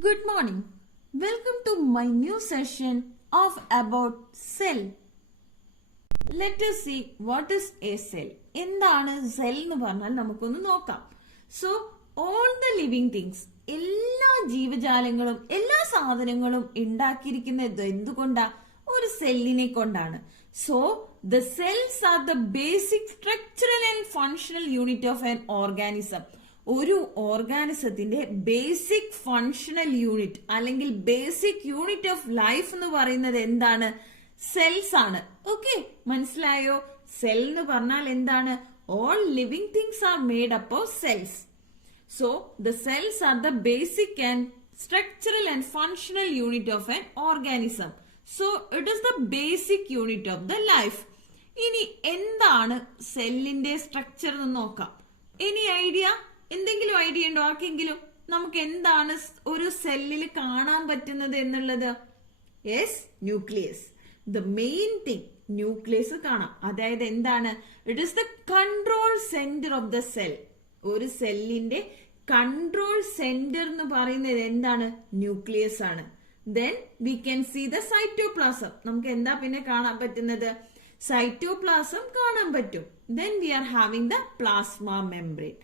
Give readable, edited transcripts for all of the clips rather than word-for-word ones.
Good morning. Welcome to my new session of about cell. Let us see what is a cell. എന്താണ് cell എന്ന് പറഞ്ഞാൽ നമുക്കൊന്ന് നോക്കാം. So all the living things, എല്ലാ ജീവജാലങ്ങളും എല്ലാ സാധനങ്ങളും ഉണ്ടാക്കിയിരിക്കുന്നത് എന്തുകൊണ്ടാ? ഒരു സെല്ലിനെ കൊണ്ടാണ്. So the cells are the basic structural and functional unit of an organism. ഒരു ഓർഗാനിസത്തിന്റെ ബേസിക് ഫങ്ഷണൽ യൂണിറ്റ് അല്ലെങ്കിൽ ബേസിക് യൂണിറ്റ് ഓഫ് ലൈഫ് എന്ന് പറയുന്നത് എന്താണ്? സെൽസ് ആണ്. ഓക്കെ, മനസ്സിലായോ? സെൽ എന്ന് പറഞ്ഞാൽ എന്താണ്? All living things are made up of cells. So the cells are the basic and structural and functional unit of an organism. So it is the basic unit of the life. ഇനി എന്താണ് സെല്ലിന്റെ structure എന്ന് നോക്കാം. Any idea? എന്തെങ്കിലും idea ഉണ്ടോ ആർക്കെങ്കിലും? നമുക്ക് എന്താണ് ഒരു സെല്ലിൽ കാണാൻ പറ്റുന്നത് എന്നുള്ളത്? Yes, nucleus. The main thing, nucleus കാണാം. അതായത് എന്താണ്? It is the control centre of the cell. ഒരു സെല്ലിന്റെ കൺട്രോൾ സെന്റർ എന്ന് പറയുന്നത് എന്താണ്? ന്യൂക്ലിയസ് ആണ്. Then we can see the cytoplasm. നമുക്ക് എന്താ പിന്നെ കാണാൻ പറ്റുന്നത്? സൈറ്റോപ്ലാസം കാണാൻ പറ്റും. Then we are having the plasma membrane.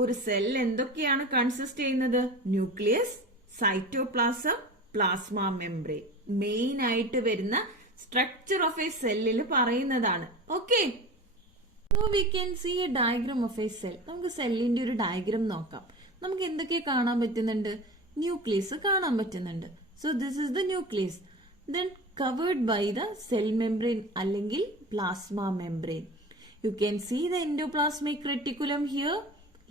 ഒരു സെൽ എന്തൊക്കെയാണ് കൺസിസ്റ്റ് ചെയ്യുന്നത്? Nucleus, cytoplasm, plasma membrane. Main ആയിട്ട് വരുന്ന സ്ട്രക്ചർ ഓഫ് എ സെല്ലിൽ പറയുന്നതാണ്. Okay, so we can see a diagram of a cell. നമുക്ക് സെല്ലിന്റെ ഒരു ഡയഗ്രാം നോക്കാം. നമുക്ക് എന്തൊക്കെ കാണാൻ പറ്റുന്നുണ്ട്? ന്യൂക്ലിയസ് കാണാൻ പറ്റുന്നുണ്ട്. So this is the nucleus. Then covered by the cell membrane അല്ലെങ്കിൽ plasma membrane. You can see the endoplasmic reticulum here,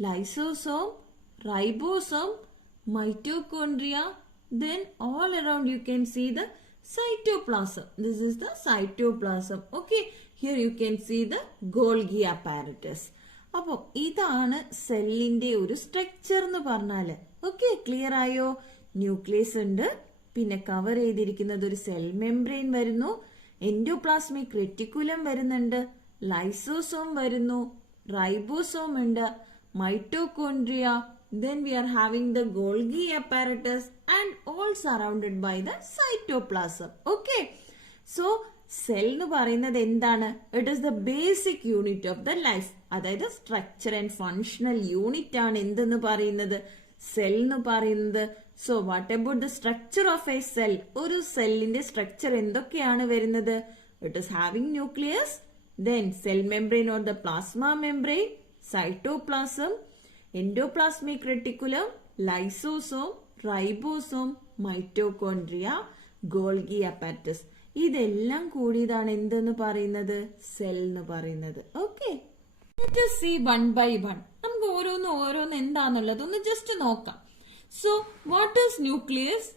Lysosome, Ribosome, Mitochondria, then all around you can see the cytoplasm. This is the cytoplasm. Okay, here you can see the Golgi apparatus. അപ്പോൾ ഇതാണ് സെല്ലിന്റെ ഒരു structure എന്ന് പറഞ്ഞാല്. Okay, clear ആയോ? Nucleus ഉണ്ട്, പിന്നെ cover ചെയ്തിരിക്കുന്നത് ഒരു സെൽ മെംബ്രെയിൻ വരുന്നു, എൻഡോപ്ലാസ്മിക് റെറ്റിക്കുലം വരുന്നുണ്ട്, ലൈസോസോം വരുന്നു, റൈബോസോം ഉണ്ട്, Mitochondria, then we are having the Golgi apparatus and all surrounded by the cytoplasm. Okay, so cell എന്ന് പറയുന്നത് എന്താണ്? It is the basic unit of the life. അതായത് structure and functional unit ആണ് എന്തെന്ന് പറയുന്നത്? Cell എന്ന് പറയുന്നത്. So what about the structure of a cell? ഒരു സെല്ലിന്റെ സ്ട്രക്ചർ എന്തൊക്കെയാണ് വരുന്നത്? It is having nucleus, then cell membrane or the plasma membrane, cytoplasm, endoplasmic reticulum, lysosome, ribosome, mitochondria, Golgi apparatus. ഇതെല്ലാം കൂടിയതാണ് എന്തെന്ന് പറയുന്നത്? സെൽ എന്ന് പറയുന്നത്. Okay, let us see one by one. നമുക്ക് ഓരോന്ന് എന്താന്നുള്ളത് ഒന്ന് ജസ്റ്റ് നോക്കാം. So what is nucleus?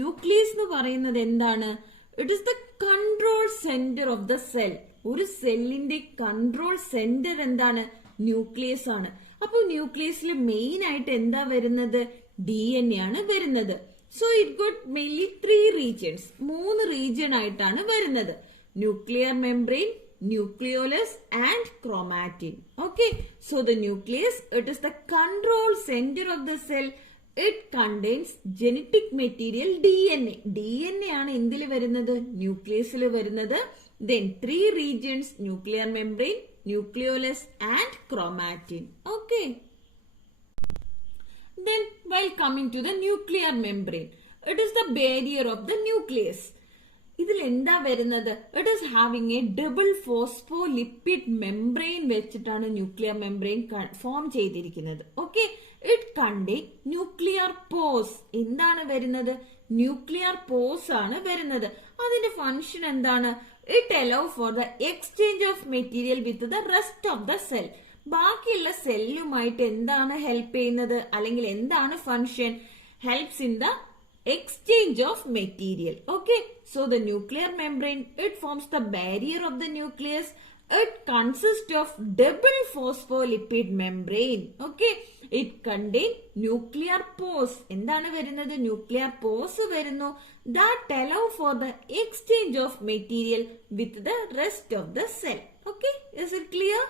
Nucleus എന്ന് പറയുന്നത് എന്താണ്? It is the control centre of the cell. ഒരു സെല്ലിന്റെ കൺട്രോൾ സെന്റർ എന്താണ്? ന്യൂക്ലിയസ് ആണ്. അപ്പോൾ ന്യൂക്ലിയസിൽ മെയിൻ ആയിട്ട് എന്താ വരുന്നത്? DNA ആണ് വരുന്നത്. So it got mainly 3 regions. 3 region ആയിട്ടാണ് വരുന്നത്. Nuclear membrane, nucleolus and chromatin. Okay, so the nucleus, it is the control centre of the cell. It contains genetic material DNA. DNA ആണ് എന്തിൽ വരുന്നത്? ന്യൂക്ലിയസിൽ വരുന്നത്. Then 3 regions: nuclear membrane, nucleolus and chromatin. Okay. Then while coming to the nuclear membrane, it is the barrier of the nucleus. ഇതിൽ എന്താ വരുന്നത്? It is having a double phospholipid membrane വെച്ചിട്ടാണ് nuclear membrane form ചെയ്തിരിക്കുന്നത്. Okay, it contain nuclear pores. എന്താണ് വരുന്നത്? Nuclear pores ആണ് വരുന്നത്. അതിന്റെ ഫങ്ഷൻ എന്താണ്? It allow for the exchange of material with the rest of the cell. ബാക്കിയുള്ള സെല്ലുമായിട്ട് എന്താണ് ഹെൽപ്പ് ചെയ്യുന്നത്? അല്ലെങ്കിൽ എന്താണ് function? Helps in the exchange of material. Okay, so the nuclear membrane, it forms the barrier of the nucleus. It consists of double phospholipid membrane. Okay, it contain nuclear pores. എന്താണ് വരുന്നത്? nuclear pores വരുന്നു. That allow for the exchange of material with the rest of the cell. Okay, is it clear?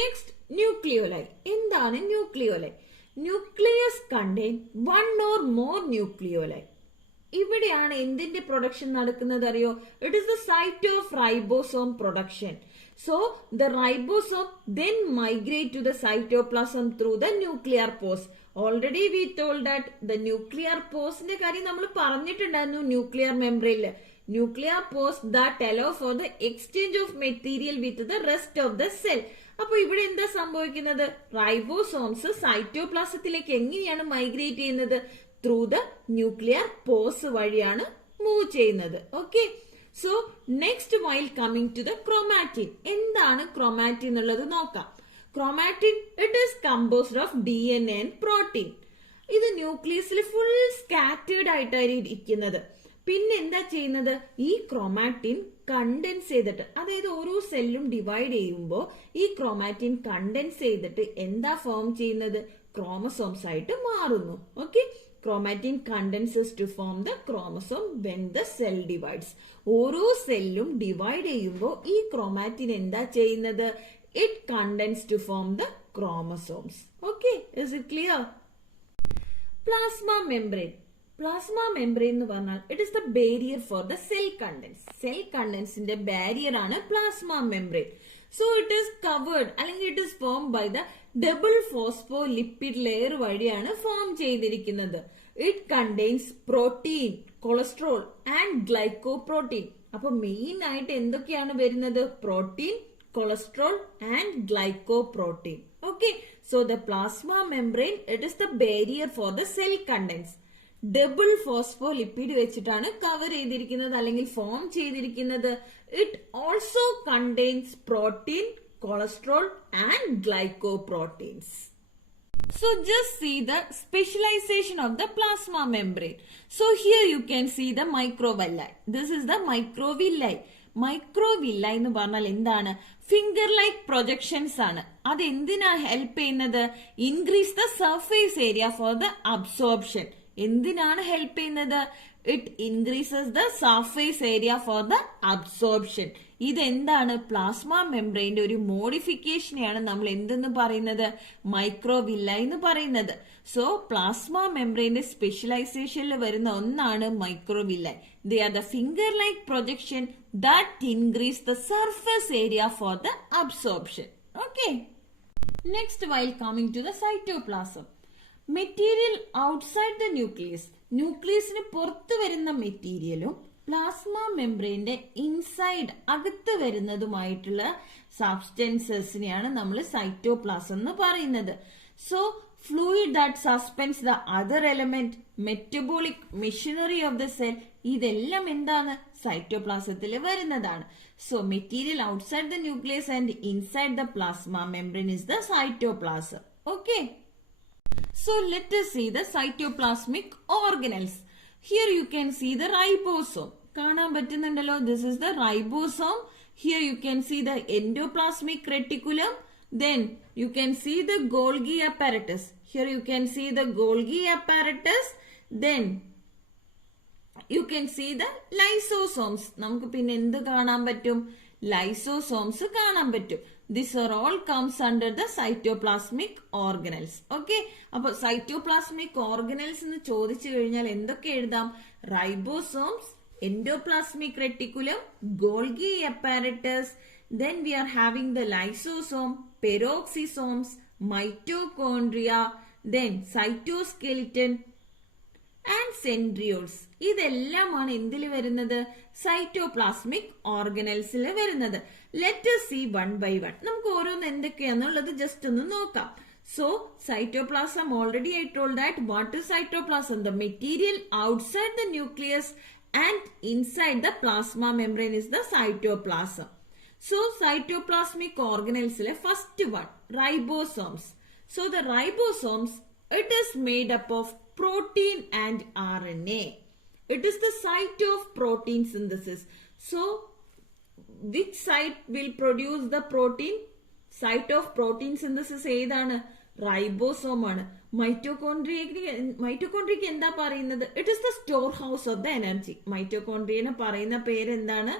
Next, nucleoli. എന്താണ് nucleoli? Nucleus contain one or more nucleoli. ഇവിടെയാണ് എന്തിന്റെ production നടക്കുന്നത് അറിയോ? It is the site of ribosome production. So the ribosome then migrate to the cytoplasm through the nuclear pores. Already we told that the nuclear pores ന്റെ കാര്യം നമ്മൾ പറഞ്ഞിട്ടുണ്ടായിരുന്നു nuclear membrane. Nuclear pores that allow for the exchange of material with the rest of the cell. അപ്പൊ ഇവിടെ എന്താ സംഭവിക്കുന്നത്? Ribosomes സൈറ്റോപ്ലാസത്തിലേക്ക് എങ്ങനെയാണ് migrate ചെയ്യുന്നത്? ത്രൂ ദ ന്യൂക്ലിയർ പോസ് വഴിയാണ് മൂവ് ചെയ്യുന്നത്. Okay, so next while coming to the chromatin. എന്താണ് chromatin എന്നുള്ളത് നോക്കാം. Chromatin it is composed of DNA and protein. ഇത് ന്യൂക്ലിയസിൽ ഫുൾ സ്കാറ്റേർഡ് ആയിട്ടാണ് ഇരിക്കുന്നത്. പിന്നെ എന്താ ചെയ്യുന്നത്? ഈ ക്രോമാറ്റിൻ കണ്ടൻസ് ചെയ്തിട്ട്, അതായത് ഓരോ സെല്ലും ഡിവൈഡ് ചെയ്യുമ്പോൾ ഈ ക്രോമാറ്റിൻ കണ്ടൻസ് ചെയ്തിട്ട് എന്താ ഫോം ചെയ്യുന്നത്? ക്രോമസോംസ് ആയിട്ട് മാറുന്നു. Okay, chromatin condenses to form the chromosome when the cell divides. ഓരോ സെല്ലും ഡിവൈഡ് ചെയ്യുമ്പോൾ ഈ ക്രോമാറ്റിൻ എന്താ ചെയ്യുന്നത്? It condenses to form the chromosomes. Okay, is it clear? Plasma membrane. Plasma membrane എന്ന് പറഞ്ഞാൽ it is the barrier for the cell contents. Cell contents ന്റെ barrier ആണ് plasma membrane. So it is covered അല്ലെങ്കിൽ it is formed by the double phospholipid layer വഴിയാണ് form ചെയ്തിരിക്കുന്നത്. It contains protein, cholesterol and glycoprotein. അപ്പൊ main ആയിട്ട് എന്തൊക്കെയാണ് വരുന്നത്? Protein, cholesterol and glycoprotein. Okay, so the plasma membrane it is the barrier for the cell contents. Double phospholipid വെച്ചിട്ടാണ് cover ചെയ്തിരിക്കുന്നത് അല്ലെങ്കിൽ form ചെയ്തിരിക്കുന്നത്. It also contains protein, cholesterol and glycoproteins. So just see the specialization of the plasma membrane. So here you can see the microvilli. This is the microvilli. Microvilli എന്ന് പറഞ്ഞാൽ എന്താണ്? Finger like projections ആണ്. അത് എന്തിനാ help ചെയ്യുന്നത്? Increase the surface area for the absorption. എന്തിനാണ് help ചെയ്യുന്നത്? It increases the surface area for the absorption. ഇതെന്താണ്? പ്ലാസ്മ മെംബ്രെയിന്റെ ഒരു മോഡിഫിക്കേഷനെയാണ് നമ്മൾ എന്തെന്ന് പറയുന്നത്? മൈക്രോവില്ല എന്ന് പറയുന്നത്. സോ പ്ലാസ്മ മെംബ്രെയിന്റെ സ്പെഷ്യലൈസേഷനിൽ വരുന്ന ഒന്നാണ് microvilli. They are the finger like projection that increase the surface area for the absorption. Okay, next while coming to the cytoplasm. Material outside the nucleus. ന്യൂക്ലിയസിന് പുറത്തു വരുന്ന മെറ്റീരിയലും പ്ലാസ്മ മെംബ്രെയിന്റെ ഇൻസൈഡ് അകത്ത് വരുന്നതുമായിട്ടുള്ള സബ്സ്റ്റൻസസിനെയാണ് നമ്മൾ സൈറ്റോപ്ലാസം എന്ന് പറയുന്നത്. So fluid that suspense the other element, metabolic machinery of the cell, ഇതെല്ലാം എന്താണ്? സൈറ്റോപ്ലാസത്തിൽ വരുന്നതാണ്. So material outside the nucleus and inside the plasma membrane is the cytoplasm. Okay, so let us see the cytoplasmic organelles. Here you can see the ribosome. കാണാൻ പറ്റുന്നുണ്ടല്ലോ? This is the ribosome. Here you can see the endoplasmic reticulum. Then you can see the Golgi apparatus. Here you can see the Golgi apparatus. Then you can see the lysosomes. നമുക്ക് പിന്നെ എന്ത് കാണാൻ പറ്റും? Lysosomes കാണാൻ പറ്റും. These are all comes under the cytoplasmic organelles. Okay, അപ്പൊ cytoplasmic organelles എന്ന് ചോദിച്ചു കഴിഞ്ഞാൽ എന്തൊക്കെ എഴുതാം? Ribosomes, endoplasmic reticulum, Golgi apparatus. Then we are having the lysosome, peroxisomes, mitochondria, then cytoskeleton and centrioles. ഇതെല്ലാമാണ് എന്തിൽ വരുന്നത്? സൈറ്റോപ്ലാസ്മിക് ഓർഗനൽസിൽ വരുന്നത്. Let us see one by one. നമുക്ക് ഓരോന്ന് എന്തൊക്കെയാന്നുള്ളത് ജസ്റ്റ് ഒന്ന് നോക്കാം. So cytoplasm, already I told that what is cytoplasm? The material outside the nucleus and inside the plasma membrane is the cytoplasm. So cytoplasmic organellesile first one, ribosomes. So the ribosomes, it is made up of protein and RNA. It is the site of protein synthesis. So which site will produce the protein? Site of protein synthesis ഏതാണ്? Ribosome ആണ്. മൈറ്റോകോൺട്രിയക്ക് എന്താ പറയുന്നത്? It is the storehouse of the energy. മൈറ്റോകോൺട്രിയനെ പറയുന്ന പേര് എന്താണ്?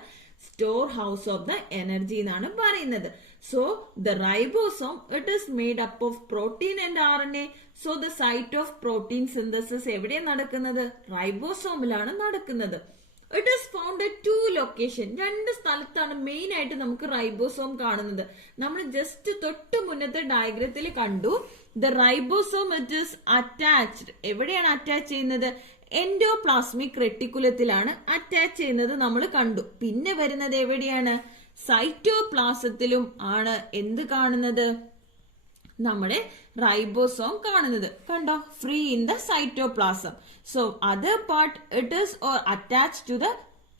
Storehouse of the energy എന്നാണ് പറയുന്നത്. So the ribosome, it is made up of protein and RNA. So the site of protein synthesis എവിടെയാണ് നടക്കുന്നത്? റൈബോസോമിലാണ് നടക്കുന്നത്. It is found at two location. രണ്ട് സ്ഥലത്താണ് മെയിൻ ആയിട്ട് നമുക്ക് റൈബോസോം കാണുന്നത്. നമ്മൾ ജസ്റ്റ് തൊട്ട് മുന്നത്തെ ഡയഗ്രത്തിൽ കണ്ടു. The ribosome, it is attached. എവിടെയാണ് അറ്റാച്ച് ചെയ്യുന്നത്? എൻഡോപ്ലാസ്മിക് റെട്ടിക്കുലത്തിലാണ് അറ്റാച്ച് ചെയ്യുന്നത് നമ്മൾ കണ്ടു. പിന്നെ വരുന്നത് എവിടെയാണ്? സൈറ്റോപ്ലാസത്തിലും ആണ് എന്ത് കാണുന്നത്? നമ്മുടെ റൈബോസോം കാണുന്നത്. കണ്ടോ? Free in the cytoplasm. So other part it is or attached to the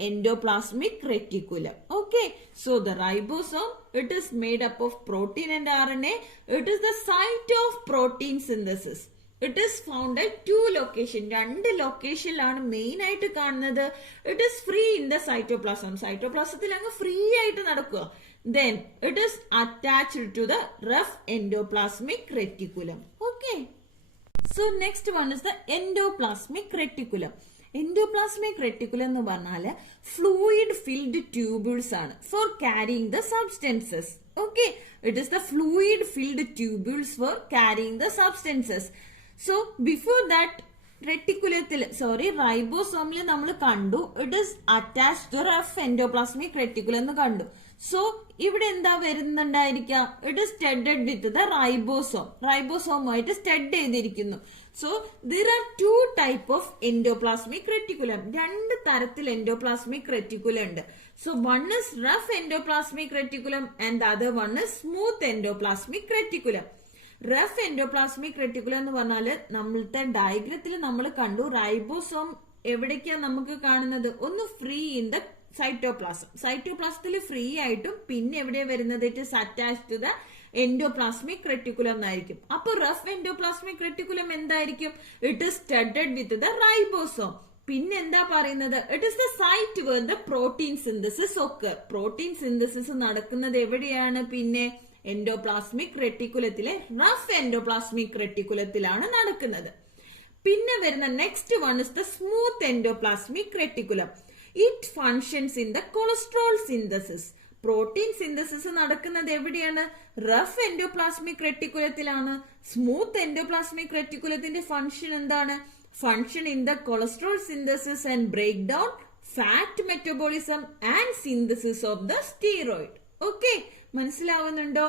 endoplasmic reticulum. Okay, so the ribosome, it is made up of protein and RNA. It is the site of protein synthesis. It is found at two location. രണ്ട് ലൊക്കേഷനിലാണ് main ആയിട്ട് കാണുന്നത്. It is free in the cytoplasm. സൈറ്റോപ്ലാസത്തിൽ അങ്ങ് free ആയിട്ട് നടക്കുക. Then it is attached to the rough endoplasmic reticulum. Okay. So next one is the endoplasmic reticulum. Endoplasmic reticulum എന്ന് പറഞ്ഞാല് fluid filled tubules ആണ് for carrying the substances. Okay, it is the fluid filled tubules for carrying the substances. So before that റൈബോസോമിൽ നമ്മൾ കണ്ടു it is attached to rough endoplasmic reticulum എന്ന് കണ്ടു. So ഇവിടെ എന്താ വരുന്നുണ്ടായിരിക്കുക? It is studded with the ribosome. റൈബോസോമായിട്ട് stud ചെയ്തിരിക്കുന്നു. So there are two type of endoplasmic reticulum. രണ്ട് തരത്തിൽ എൻഡോപ്ലാസ്മിക് റെറ്റിക്കുലം ഉണ്ട്. So one is rough endoplasmic reticulum and the other one is smooth endoplasmic reticulum. Rough endoplasmic reticulum എന്ന് പറഞ്ഞാല് നമ്മളുടെ ഡയഗ്രത്തിൽ നമ്മൾ കണ്ടു റൈബോസോം എവിടേക്കാ നമുക്ക് കാണുന്നത്? ഒന്ന് ഫ്രീ ഇൻ ദ സൈറ്റോപ്ലാസം. സൈറ്റോപ്ലാസത്തിൽ ഫ്രീ ആയിട്ടും പിന്നെ എവിടെയാ വരുന്നത്? It is attached to the endoplasmic reticulum എന്നായിരിക്കും. അപ്പൊ റഫ് എൻഡോപ്ലാസ്മിക് റെറ്റിക്കുലം എന്തായിരിക്കും? It is studded with the ribosome. പിന്നെ എന്താ പറയുന്നത്? It is the site where the protein synthesis occur. Protein synthesis നടക്കുന്നത് എവിടെയാണ്? പിന്നെ എൻഡോപ്ലാസ്മിക് റെറ്റിക്കുലത്തിലെ റഫ് എൻഡോപ്ലാസ്മിക് റെറ്റിക്കുലത്തിലാണ് നടക്കുന്നത്. പിന്നെ വരുന്ന next one is the smooth endoplasmic reticulum. It functions in the cholesterol synthesis. Protein synthesis നടക്കുന്നത് എവിടെയാണ്? റഫ് എൻഡോപ്ലാസ്മിക് റെറ്റിക്കുലത്തിലാണ്. സ്മൂത്ത് എൻഡോപ്ലാസ്മിക് റെറ്റിക്കുലത്തിന്റെ ഫംഗ്ഷൻ എന്താണ്? Function in the cholesterol synthesis and breakdown fat metabolism and synthesis of the steroid. Okay, മനസ്സിലാവുന്നുണ്ടോ?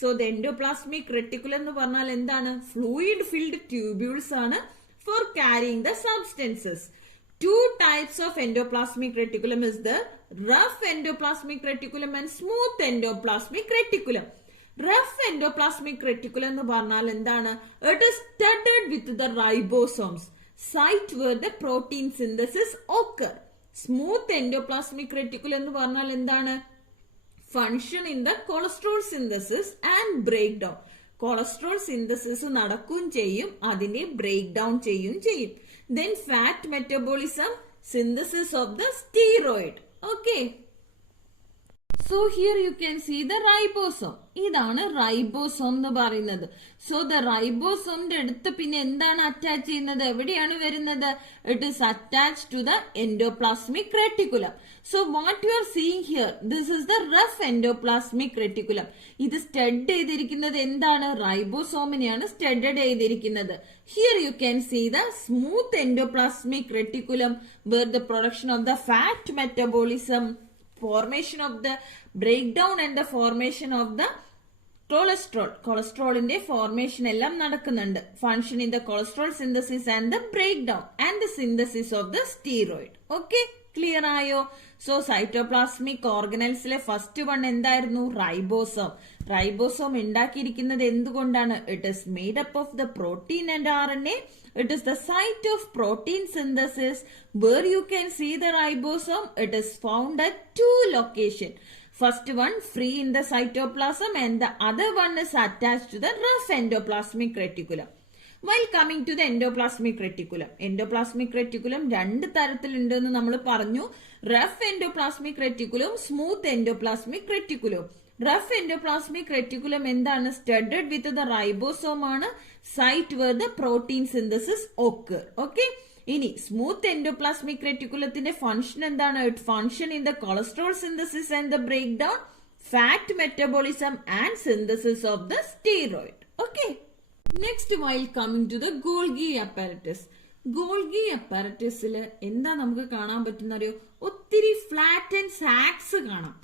So the endoplasmic reticulum എന്ന് പറഞ്ഞാൽ എന്താണ്? Fluid filled tubules ആണ് for carrying the substances. Two types of endoplasmic reticulum is the rough endoplasmic reticulum and smooth endoplasmic reticulum. Rough endoplasmic reticulum എന്ന് പറഞ്ഞാൽ എന്താണ്? It is studded with the ribosomes, site where the protein synthesis occur. Smooth endoplasmic reticulum എന്ന് പറഞ്ഞാൽ എന്താണ്? Function in the cholesterol synthesis and breakdown. Cholesterol synthesis നടക്കുകയും ചെയ്യും, അതിനെ break down ചെയ്യുകയും ചെയ്യും. Then fat metabolism, synthesis of the steroid. Okay. So here you can see the ribosome. ഇതാണ് ribosome എന്ന് പറയുന്നത്. സോ ദ റൈബോസോമിന്റെ അടുത്ത് പിന്നെ എന്താണ് അറ്റാച്ച് ചെയ്യുന്നത്? എവിടെയാണ് വരുന്നത്? It is attached to the endoplasmic reticulum. So what you are seeing here, this is the rough endoplasmic reticulum. ഇത് സ്റ്റഡ് ചെയ്തിരിക്കുന്നത് എന്താണ്? റൈബോസോമിനെയാണ് സ്റ്റഡഡ് ചെയ്തിരിക്കുന്നത്. Here you can see the smooth endoplasmic reticulum where the production of the fat metabolism, formation of the breakdown and the formation of the കൊളസ്ട്രോളിന്റെ formation എല്ലാം നടക്കുന്നുണ്ട്. Function in the cholesterol synthesis and the break down and the synthesis of the steroid. Okay, clear ആയോ? So cytoplasmic ഓർഗനൽസിലെ first one എന്തായിരുന്നു? Ribosome. Ribosome ഉണ്ടാക്കിയിരിക്കുന്നത് എന്തുകൊണ്ടാണ്? It is made up of the protein and RNA. It is the site of protein synthesis where you can see the ribosome. It is found at two location. First one free in the cytoplasm and the other one is attached to the rough endoplasmic reticulum. While coming to the endoplasmic reticulum, endoplasmic reticulum രണ്ട് തരത്തിലുണ്ടെന്ന് നമ്മൾ പറഞ്ഞു. Rough endoplasmic reticulum, smooth endoplasmic reticulum. Rough endoplasmic reticulum എന്താണ്? Studded with the ribosome ആണ്, site where the protein synthesis occur. Okay, ഇനി smooth endoplasmic റെറ്റിക്കുലത്തിന്റെ function എന്താണ്? It function in the cholesterol synthesis and the break down fat metabolism and synthesis of the steroid. Okay. Next, while coming to the Golgi apparatus. Golgi apparatus എന്താ നമുക്ക് കാണാൻ പറ്റുന്നറിയോ? ഒത്തിരി flat and സാക്സ് കാണാം.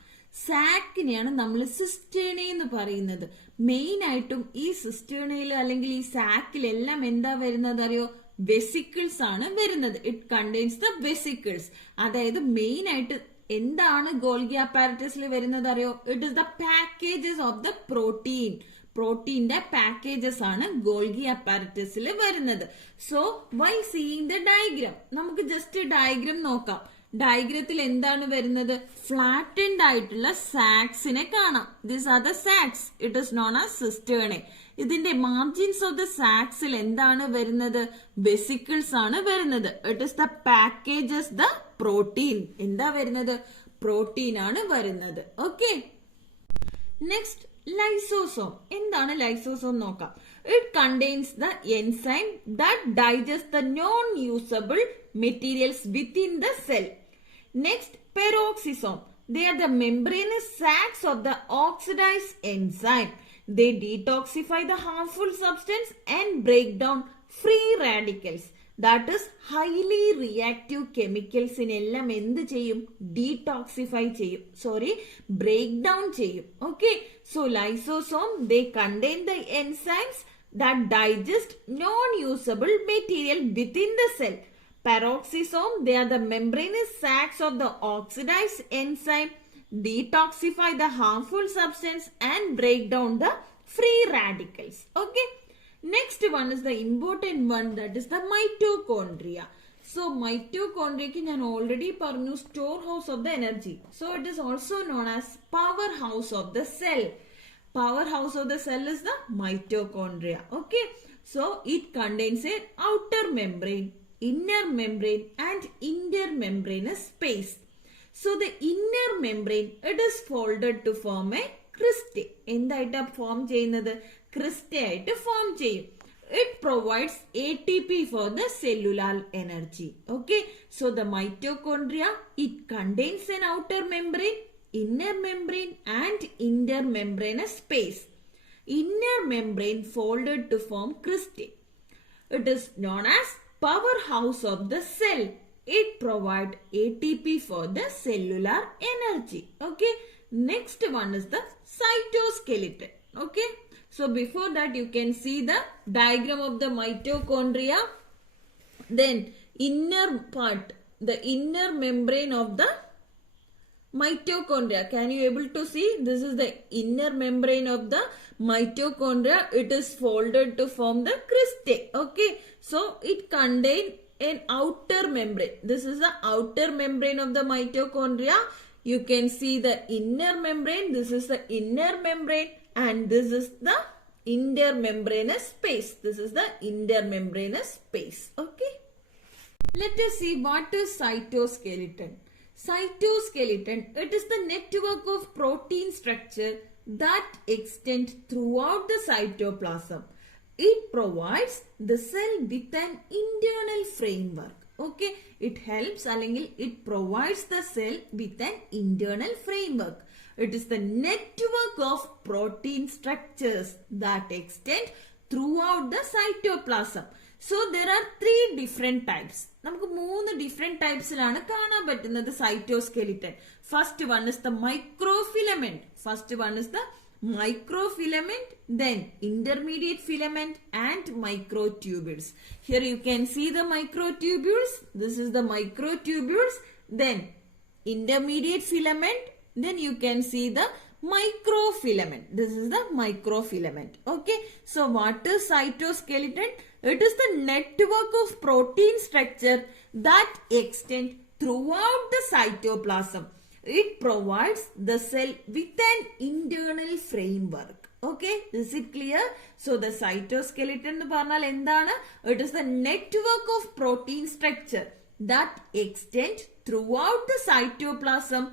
സാക്കിനെയാണ് നമ്മൾ സിസ്റ്റേണി എന്ന് പറയുന്നത്. മെയിൻ ആയിട്ടും ഈ സിസ്റ്റേണയിൽ അല്ലെങ്കിൽ ഈ സാക്കിലെല്ലാം എന്താ വരുന്നത് അറിയോ? വെസിക്കിൾസ് ആണ് വരുന്നത്. It contains the vesicles. അതായത് മെയിൻ ആയിട്ട് എന്താണ് ഗോൾഗി അപ്പാരറ്റസിൽ വരുന്നത് അറിയോ? It is the packages of the protein. പ്രോട്ടീന്റെ പാക്കേജസ് ആണ് ഗോൾഗി അപ്പാരറ്റസിൽ വരുന്നത്. So why seeing the diagram, നമുക്ക് ജസ്റ്റ് ഡയഗ്രാം നോക്കാം. ഡയഗ്രത്തിൽ എന്താണ് വരുന്നത്? ഫ്ലാറ്റൻഡ് ആയിട്ടുള്ള സാക്സിനെ കാണാം. This are the sacs. It is known as cisternae. ഇതിന്റെ മാർജിൻസ് ഓഫ് ദ സാക്സിൽ എന്താണ് വരുന്നത്? വെസിക്കിൾസ് ആണ് വരുന്നത്. It is the packages the protein. എന്താ വരുന്നത്? പ്രോട്ടീൻ ആണ് വരുന്നത്. ഓക്കെ. Next, lysosome. എന്താണ് ലൈസോസോം നോക്കാം. It contains the enzyme that digest the non usable materials within the cell. Next, peroxisome. They are the membranous sacs of the oxidized enzyme. They detoxify the harmful substance and break down free radicals. That is highly reactive chemicals in എല്ലാം എന്ത് ചെയ്യും? Detoxify ചെയ്യും. Break down ചെയ്യും. Okay. So, lysosome, they contain the enzymes that digest non-usable material within the cell. Peroxisome, they are the membranous sacs of the oxidized enzyme, detoxify the harmful substance and break down the free radicals. Okay. Next one is the important one, that is the mitochondria. So, mitochondria ഞാൻ already പറഞ്ഞു storehouse of the energy. So, it is also known as powerhouse of the cell. Powerhouse of the cell is the mitochondria. Okay. So, it contains an outer membrane, inner membrane and intermembranous space. So the inner membrane, it is folded to form a cristae. എന്തായിട്ടാ form ചെയ്യുന്നത്? Cristae ആയിട്ട് form ചെയ്യും. It provides ATP for the cellular energy. Okay. So the mitochondria, it contains an outer membrane, inner membrane and intermembranous space. Inner membrane folded to form cristae. It is known as powerhouse of the cell. It provides ATP for the cellular energy. Okay. Next one is the cytoskeleton. Okay. So before that you can see the diagram of the mitochondria. Then inner part, the inner membrane of the mitochondria. Can you able to see? This is the inner membrane of the mitochondria. It is folded to form the cristae. Okay. So it contains an outer membrane. This is the outer membrane of the mitochondria. You can see the inner membrane. This is the inner membrane and this is the intermembranous space. This is the intermembranous space. Okay. Let us see what is cytoskeleton. Cytoskeleton, it is the network of protein structure that extend throughout the cytoplasm. It provides the cell with an internal framework. Okay, it helps അല്ലെങ്കിൽ it provides the cell with an internal framework. It is the network of protein structures that extend throughout the cytoplasm. So there are three different types. നമുക്ക് മൂന്ന് different typesലാണ് കാണാൻ പറ്റുന്നത് cytoskeleton. First one is the microfilament. Microfilament, then intermediate filament and microtubules. Here you can see the microtubules. This is the microtubules. Then intermediate filament. Then you can see the microfilament. This is the microfilament. Okay. So what is cytoskeleton? It is the network of protein structure that extend throughout the cytoplasm. It provides the cell with an internal framework. Okay, is it clear? So the cytoskeleton എന്ന് പറഞ്ഞാൽ എന്താണ്? It is the network of protein structure that extend throughout the cytoplasm.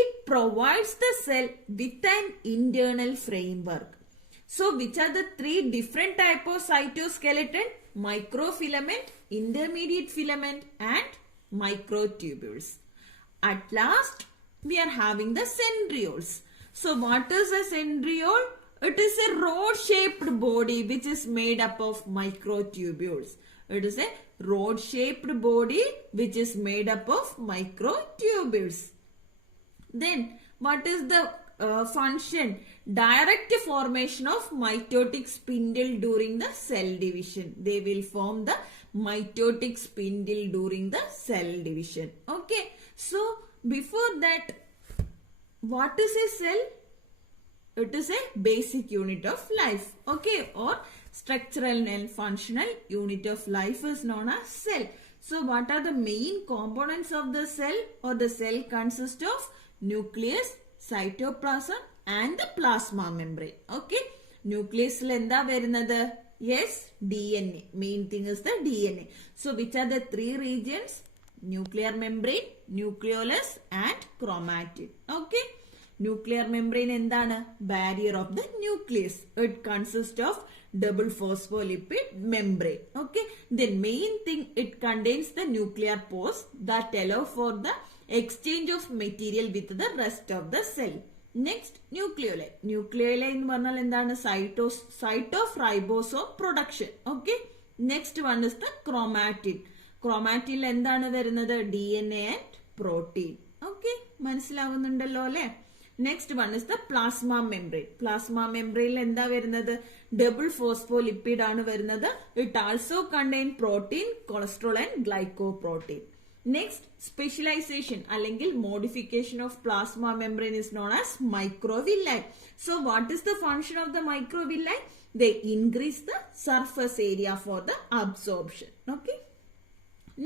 It provides the cell with an internal framework. So which are the three different types of cytoskeleton? Microfilament, intermediate filament and microtubules. At last, we are having the centrioles. So what is a centriole? It is a rod-shaped body which is made up of microtubules. It is a rod-shaped body which is made up of microtubules. Then what is the function? Direct formation of mitotic spindle during the cell division. They will form the mitotic spindle during the cell division. Okay. So before that, what is a cell? It is a basic unit of life. Okay. Or structural and functional unit of life is known as cell. So what are the main components of the cell? Or the cell consists of nucleus, cytoplasm and the plasma membrane. Okay. Nucleus il endha varunathu? Yes, DNA. Main thing is the DNA. So which are the three regions? Nuclear membrane, nucleolus and chromatid. Okay. Nuclear membrane endana? Barrier of the nucleus. It consists of double phospholipid membrane. Okay. Then main thing, it contains the nuclear pores that allow for the exchange of material with the rest of the cell. Next, nucleoli. Nucleoli in പറഞ്ഞാൽ എന്താണ്? Site of ribosome production. Okay. Next one is the chromatid. Chromatid എന്താണ് വരുന്നത്? DNA and protein. Okay. മനസ്സിലാവുന്നുണ്ടല്ലോ അല്ലേ? Next one is the plasma membrane. Plasma membrane എന്താ വരുന്നത്? Double phospholipid ആണ് വരുന്നത്. It also contain protein, cholesterol and glycoprotein. Next, specialization അല്ലെങ്കിൽ modification of plasma membrane is known as microvilli. So what is the function of the microvilli? They increase the surface area for the absorption. Okay.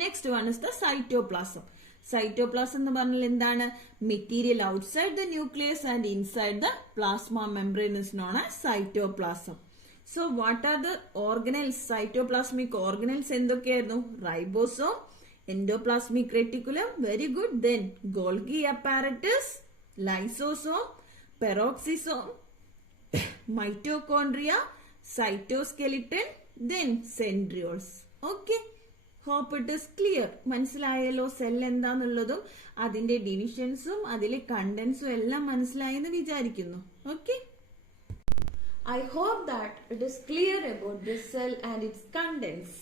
Next one is the cytoplasm. Cytoplasm എന്ന് പറഞ്ഞാൽ എന്താണ്? Material outside the nucleus and inside the plasma membrane is known as cytoplasm. So what are the organelles? Cytoplasmic organelles എന്തൊക്കെയായിരുന്നു? Ribosome, Endoplasmic Reticulum, very good. Then Golgi apparatus, Lysosome, Peroxisome, Mitochondria, Cytoskeleton, then Centrioles. Okay. Hope it is clear. മനസ്സിലായല്ലോ cell എന്താന്നുള്ളതും അതിന്റെ ഡിവിഷൻസും അതിലെ കണ്ടന്റ്സും എല്ലാം മനസ്സിലായി എന്ന് വിചാരിക്കുന്നു. Okay. I hope that it is clear about this cell and its contents.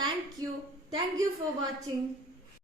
Thank you. Thank you for watching.